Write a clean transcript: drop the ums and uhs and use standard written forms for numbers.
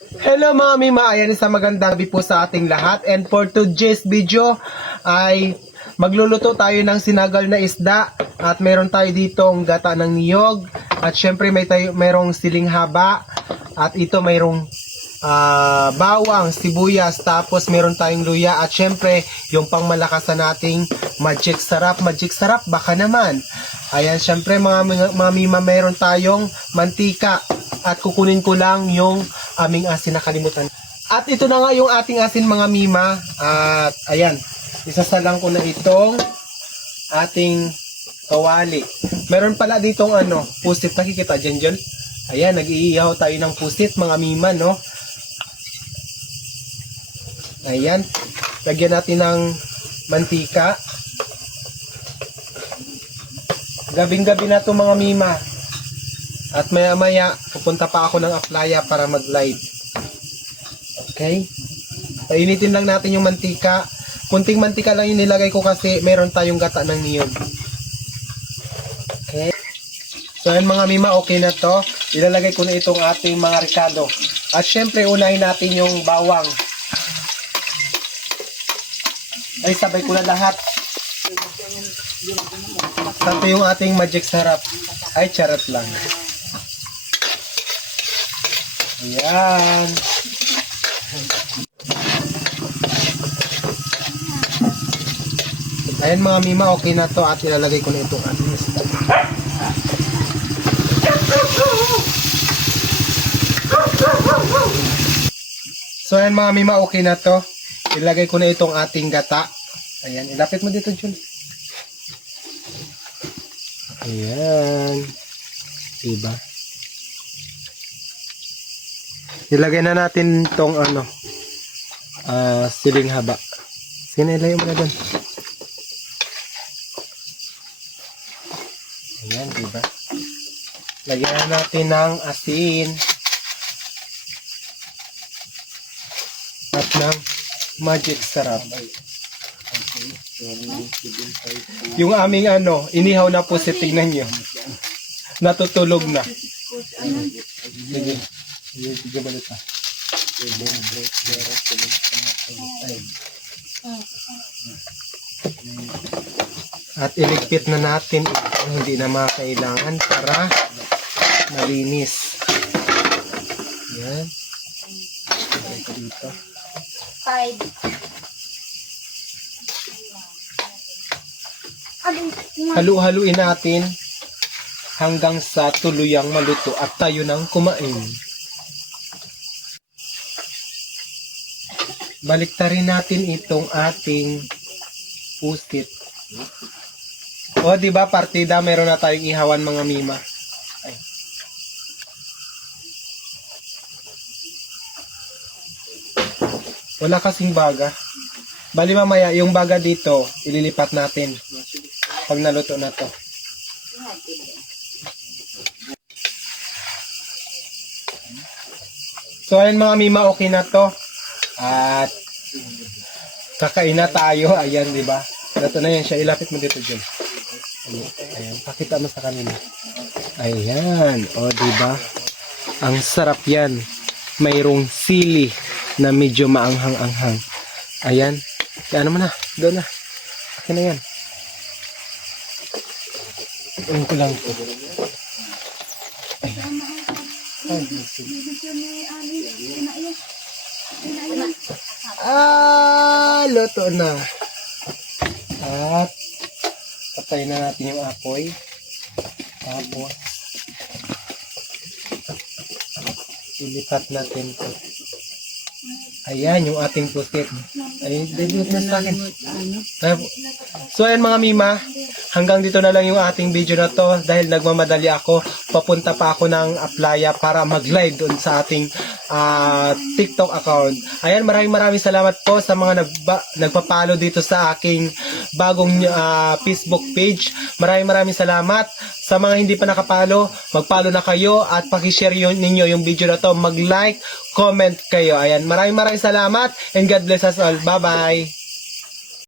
Hello mga mima, ayan sa magandang gabi po sa ating lahat. And for today's video ay magluluto tayo ng sinagal na isda. At meron tayo ditong gata ng niyog. At syempre mayroong siling haba. At ito mayroong bawang, sibuyas, tapos meron tayong luya. At syempre yung pangmalakasan nating magic sarap. Magic sarap, baka naman. Ayan, syempre mga mima, meron tayong mantika. At kukunin ko lang yung aming asin, nakalimutan. At ito na nga yung ating asin mga mima. At ayan, isasalang ko na itong ating kawali. Meron pala ditong pusit, nakikita dyan. Ayan, nag-iihaw tayo ng pusit mga mima, no? Ayan, lagyan natin ng mantika. Gabing-gabi na to mga mima. At maya-maya, pupunta pa ako ng aplaya para mag-live. Okay? Painitin lang natin yung mantika. Kunting mantika lang yung nilagay ko kasi meron tayong gata ng niyog. Okay? So, yan mga mima, okay na to. Ilalagay ko na itong ating mga ricado. At syempre, unahin natin yung bawang. Ay, sabay ko na lahat. Ito yung ating magic sarap. Ay, charot lang. Ayan. Ayan mga mima, okay na to at ilalagay ko na itong ating isda. So ayan mga mima, okay na to. Ilagay ko na itong ating gata. Ayan, ilapit mo dito, Jun. Ayan. Diba? Ilagay na natin tong siling haba. Sinilay mo na doon. Ayan, diba? Lagyan na natin ng asin. At ng magic sarap. Yung aming inihaw na po, tignan nyo. Natutulog na. Sige. Sige balik pa. At iligpit na natin ito, hindi na makailangan para malinis. Yan. Ito dito. Halu-haluin natin hanggang sa tuluyang maluto at tayo nang kumain. Baliktarin natin itong ating pusit. O, di ba partida, meron na tayong ihawan mga mima. Ay. Wala kasing baga. Bali mamaya, yung baga dito, ililipat natin. Pag naluto na to. So, ayan mga mima, okay na to. At kakain na tayo. Ayan, di ba? Ito na yan siya. Ilapit mo dito dyan. Ayan, pakita mo sa kanila. Ayan, o di ba? Ang sarap yan. Mayroong sili na medyo maanghang-anghang. Ayan. Ano mo na? Doon na. Akin na yan. Ayan ko lang po. Ayan. Luto na. At patay na natin yung apoy. Tapos ilipat natin ito. Ayan yung ating pusit. Ayun, debut na sa akin. So ayan mga mima, hanggang dito na lang yung ating video na to dahil nagmamadali ako. Papunta pa ako ng aplaya para mag-live doon sa ating TikTok account. Ayan, maraming salamat po sa mga nagpa-follow dito sa aking bagong Facebook page. Maraming salamat. Sa mga hindi pa nakapalo, mag-follow na kayo at paki-share ninyo yung video na to. Mag-like, comment kayo. Ayan, maraming salamat and God bless us all. Bye-bye!